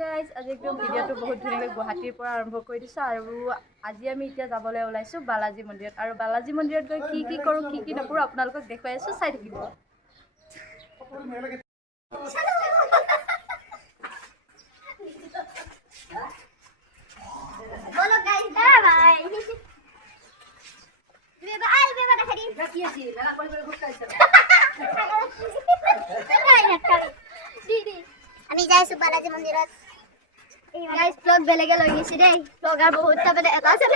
Guys আজি একদম ভিডিঅ'টো বহুত ধুনীয়াকৈ গুৱাহাটীৰ পৰা আৰম্ভ কৰি দিছোঁ আৰু আজি আমি এতিয়া যাবলৈ ওলাইছোঁ বালাজী মন্দিৰত আৰু বালাজী মন্দিৰত গৈ কি কৰোঁ কি নকৰোঁ আপোনালোকক দেখুৱাই আছোঁ চাই থাকিব। আমি যাইছো বালাজী মন্দিৰত। গাইস ব্লগ বেলেগে লৈ গৈছে দেই, ব্লগাৰ বহুতটা বেলে এটা আছে।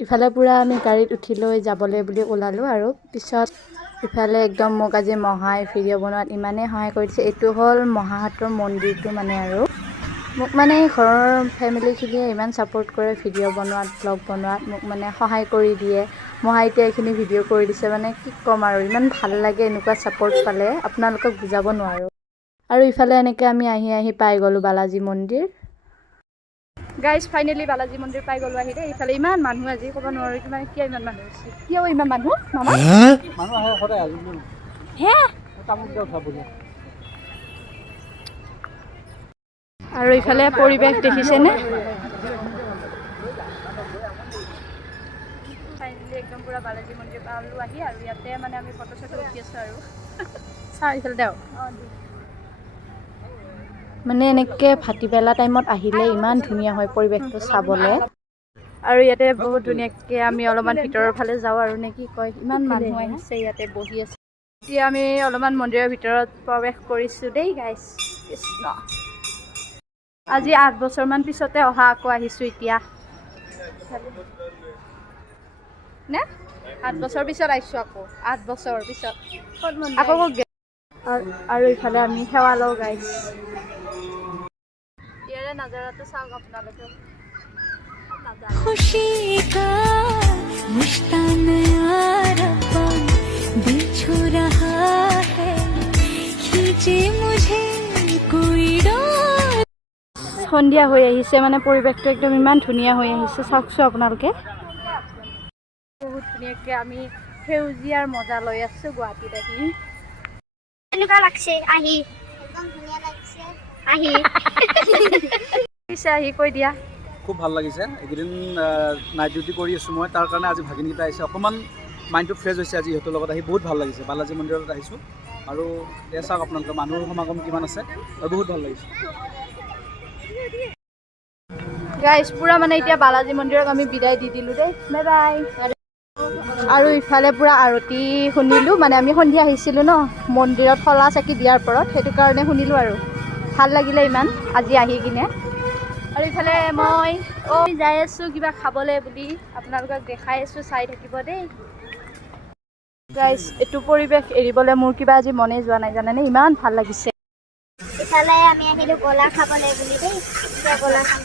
ইফালে পুৰা আমি গাড়ীত উঠি লৈ যাবলৈ বুলি ওলালোঁ আৰু পিছত ইফালে একদম মোক আজি মহাই ভিডিঅ' বনোৱাত ইমানেই সহায় কৰি দিছে। এইটো হ'ল মহাহঁতৰ মন্দিৰটো মানে আৰু মোক মানে ঘৰৰ ফেমিলিখিনিয়ে ইমান ছাপোৰ্ট কৰে ভিডিঅ' বনোৱাত ব্লগ বনোৱাত মোক মানে সহায় কৰি দিয়ে। মহাই এতিয়া এইখিনি ভিডিঅ' কৰি দিছে মানে কি ক'ম আৰু ইমান ভাল লাগে এনেকুৱা ছাপোৰ্ট পালে আপোনালোকক বুজাব নোৱাৰোঁ। আৰু ইফালে এনেকৈ আমি আহি পাই গ'লোঁ বালাজী মন্দিৰ। গাইজ ফাইনেলি বালাজী মন্দিৰ পাই গ'লোঁ আহি দেই। ইফালে ইমান মানুহ আজি ক'ব নোৱাৰোঁ কিমান কিয় ইমান মানুহ হৈছে, কিয় ইমান মানুহ মামা হে। আৰু ইফালে পৰিৱেশ দেখিছেনে? ফাইনেলি একদম পুৰা বালাজী মন্দিৰ পালোঁ আহি আৰু ইয়াতে মানে আমি ফটো চটো উঠি আছোঁ আৰু চাওঁ ইফালে দেও মানে এনেকৈ ভাটিবেলা টাইমত আহিলে ইমান ধুনীয়া হয় পৰিৱেশটো চাবলৈ। আৰু ইয়াতে বহুত ধুনীয়াকৈ আমি অলপমান ভিতৰৰ ফালে যাওঁ আৰু নে কি কয়, ইমান মানুহ আহিছে ইয়াতে বহি আছে। এতিয়া আমি অলপমান মন্দিৰৰ ভিতৰত প্ৰৱেশ কৰিছোঁ দেই গাইজ। কৃষ্ণ আজি 8 বছৰমান পিছতে অহা আকৌ আহিছোঁ এতিয়া নে 8 বছৰ পিছত আহিছোঁ আকৌ 8 বছৰ পিছত আকৌ আৰু ইফালে আমি সেৱা লওঁ গাইজ। ইয়াৰে নাজাৰাটো চাওক আপোনালোকে। খুশি কা মুস্তান আৰপা দিল ছু ৰহা হে খিজে মুঝে কোই ডৰ। সন্ধিয়া হৈ আহিছে মানে পৰিৱেশটো একদম ইমান ধুনীয়া হৈ আহিছে চাওকচোন আপোনালোকে। বহুত ধুনীয়াকৈ আমি সেউজীয়াৰ মজা লৈ আছোঁ গুৱাহাটীত আহি। এনেকুৱা লাগছে আহি একদম ধুনীয়া লাগিছে আহি আহি কৈ দিয়া। খুব ভাল লাগিছে। এইকেইদিন নাইট ডিউটি কৰি আছোঁ মই, তাৰ কাৰণে আজি ভাগিনকেইটা আহিছে, অকণমান মাইণ্ডটো ফ্ৰেছ হৈছে আজি ইহঁতৰ লগত আহি। বহুত ভাল লাগিছে। বালাজী মন্দিৰত আহিছোঁ আৰু এয়া চাওক আপোনালোকে মানুহৰ সমাগম কিমান আছে আৰু বহুত ভাল লাগিছে। গাইজ পুৰা মানে এতিয়া বালাজী মন্দিৰক আমি বিদায় দি দিলোঁ দেই, বাই বাই। আৰু ইফালে পুৰা আৰতি শুনিলোঁ, মানে আমি সন্ধিয়া আহিছিলোঁ ন মন্দিৰত শলা চাকি দিয়াৰ পৰত, সেইটো কাৰণে শুনিলোঁ আৰু ভাল লাগিলে ইমান আজি আহি কিনে। আৰু ইফালে মই যাই আছোঁ কিবা খাবলৈ বুলি, আপোনালোকক দেখাই আছোঁ, চাই থাকিব দেই গাইজ। এইটো পৰিৱেশ এৰিবলৈ মোৰ কিবা আজি মনে যোৱা নাই জানেনে, ইমান ভাল লাগিছে। ইফালে আমি আহিলোঁ গোলা খাবলৈ বুলি দেই, এতিয়া গোলা খাম।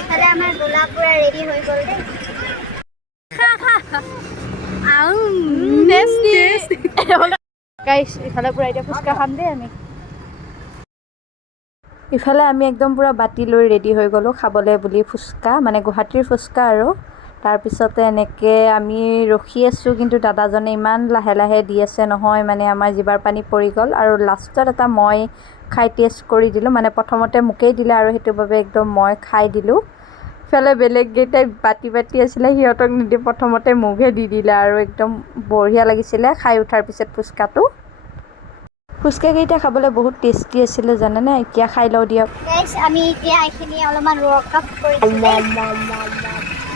ইফালে আমাৰ গোলা পুৰা ৰেডি হৈ গ'ল দেই। গাইজ ইফালে পুৰা এতিয়া ফুচকা খাম দেই আমি। ইফালে আমি একদম পুৰা বাতি লৈ ৰেডি হৈ গ'লোঁ খাবলৈ বুলি ফুচকা, মানে গুৱাহাটীৰ ফুচকা আৰু। তাৰপিছতে এনেকৈ আমি ৰখি আছোঁ, কিন্তু দাদাজনে ইমান লাহে লাহে দি আছে নহয়, মানে আমাৰ জিভাৰ পানী পৰি গ'ল। আৰু লাষ্টত এটা মই খাই টেষ্ট কৰি দিলোঁ, মানে প্ৰথমতে মোকেই দিলে আৰু সেইটো বাবে একদম মই খাই দিলোঁ। ইফালে বেলেগকেইটাই বাতি আছিলে, সিহঁতক নিদি প্ৰথমতে মোকহে দি দিলে আৰু একদম বঢ়িয়া লাগিছিলে খাই উঠাৰ পিছত ফুচকাটো। ফুচকাকেইটা খাবলৈ বহুত টেষ্টি আছিলে জানেনে। এতিয়া খাই লওঁ দিয়ক। গাইছ আমি এতিয়া এইখিনি অলপমান ৱৰ্কআউট কৰিছোঁ দেই।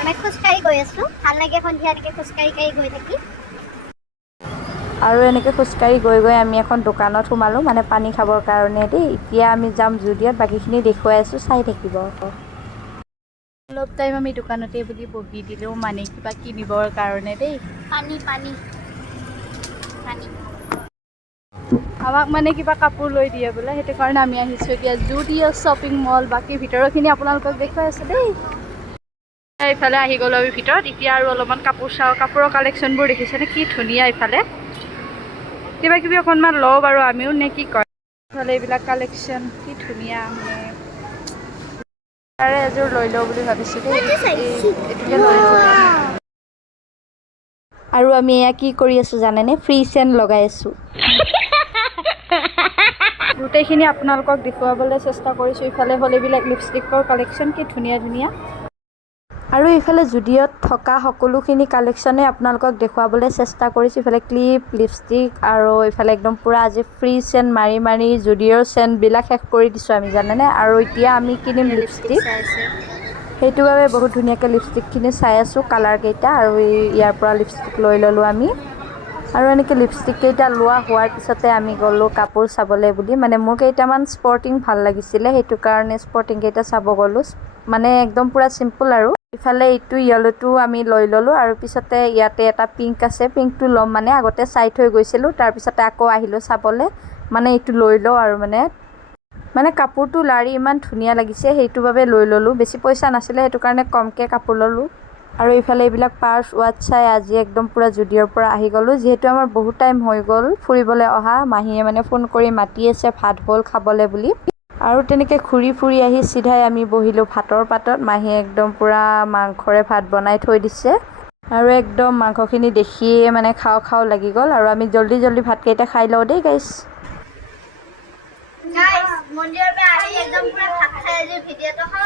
আমি খোজকাঢ়ি গৈ আছোঁ, ভাল লাগে সন্ধিয়া এনেকৈ খোজকাঢ়ি গৈ থাকি। আৰু এনেকৈ খোজকাঢ়ি গৈ গৈ আমি এখন দোকানত সোমালোঁ, মানে পানী খাবৰ কাৰণে দেই। এতিয়া আমি যাম জুডিঅ'ত, বাকীখিনি দেখুৱাই আছোঁ, চাই থাকিব। অলপ টাইম আমি দোকানতে বুলি বহি দিলোঁ, মানে কিবা কিনিবৰ কাৰণে দেই। পানী পানী পানী আমাক মানে কিবা কাপোৰ লৈ দিয়ে বোলে, সেইটো কাৰণে আমি আহিছোঁ এতিয়া জুডিঅ' শ্বপিং মল। বাকী ভিতৰৰখিনি আপোনালোকক দেখুৱাই আছোঁ দেই। এইফালে আহি গ'লোঁ আমি ভিতৰত। এতিয়া আৰু অলপমান কাপোৰ চাওঁ। কাপোৰৰ কালেকশ্যনবোৰ দেখিছেনে কি ধুনীয়া। এইফালে কিবা কিবি অকণমান লওঁ বাৰু আমিও, নে কি কয়। এইফালে এইবিলাক কালেকশ্যন কি ধুনীয়া, মানে তাৰে এযোৰ লৈ লওঁ বুলি ভাবিছোঁ দেই। এইটোকে লৈ লওঁ। আৰু আমি এয়া কি কৰি আছোঁ জানেনে, ফ্ৰী চেণ্ট লগাই আছোঁ। গোটেইখিনি আপোনালোকক দেখুৱাবলৈ চেষ্টা কৰিছোঁ। ইফালে হ'ল এইবিলাক লিপষ্টিকৰ কালেকশ্যন, কি ধুনীয়া ধুনীয়া। আৰু ইফালে জুডিঅ'ত থকা সকলোখিনি কালেকশ্যনে আপোনালোকক দেখুৱাবলৈ চেষ্টা কৰিছোঁ। ইফালে ক্লিপ, লিপষ্টিক আৰু ইফালে একদম পূৰা আজি ফ্ৰী চেণ্ট মাৰি মাৰি জুডিঅ'ৰ চেণ্টবিলাক শেষ কৰি দিছোঁ আমি জানেনে। আৰু এতিয়া আমি কিনিম লিপষ্টিক। সেইটো বাবে বহুত ধুনীয়াকৈ লিপষ্টিকখিনি চাই আছোঁ, কালাৰকেইটা। আৰু ইয়াৰ পৰা লিপষ্টিক লৈ ল'লোঁ আমি। আৰু এনেকৈ লিপষ্টিককেইটা লোৱা হোৱাৰ পিছতে আমি গ'লোঁ কাপোৰ চাবলৈ বুলি। মানে মোৰ কেইটামান স্পৰ্টিং ভাল লাগিছিলে, সেইটো কাৰণে স্পৰ্টিংকেইটা চাব গ'লোঁ। মানে একদম পূৰা চিম্পুল আৰু। ইফালে এইটো য়েল্ল'টো আমি লৈ ল'লোঁ। আৰু পিছতে ইয়াতে এটা পিংক আছে, পিংকটো ল'ম মানে আগতে চাই থৈ গৈছিলোঁ, তাৰপিছতে আকৌ আহিলোঁ চাবলৈ। মানে এইটো লৈ লওঁ আৰু মানে কাপোৰটো লাৰি ইমান ধুনীয়া লাগিছে, সেইটো বাবে লৈ ল'লোঁ। বেছি পইচা নাছিলে, সেইটো কাৰণে কমকৈ কাপোৰ ল'লোঁ। আৰু ইফালে এইবিলাক পাৰ্চ ৱাটচ চাই আজি একদম পূৰা জুডিঅ'ৰ পৰা আহি গ'লোঁ। যিহেতু আমাৰ বহুত টাইম হৈ গ'ল ফুৰিবলৈ অহা। মাহীয়ে মানে ফোন কৰি মাতি আছে ভাত হ'ল খাবলৈ বুলি। আৰু তেনেকৈ ঘূৰি ফুৰি আহি চিধাই আমি বহিলোঁ ভাতৰ পাতত। মাহীয়ে একদম পূৰা মাংসৰে ভাত বনাই থৈ দিছে। আৰু একদম মাংসখিনি দেখিয়ে মানে খাওঁ খাওঁ লাগি গ'ল। আৰু আমি জল্দি জল্দি ভাতকেইটা খাই লওঁ দেই গাইছ। মন্দিৰৰ পৰা আহি একদম পুৰা ভাত খাই আজি ভিডিঅ'টো খাওঁ।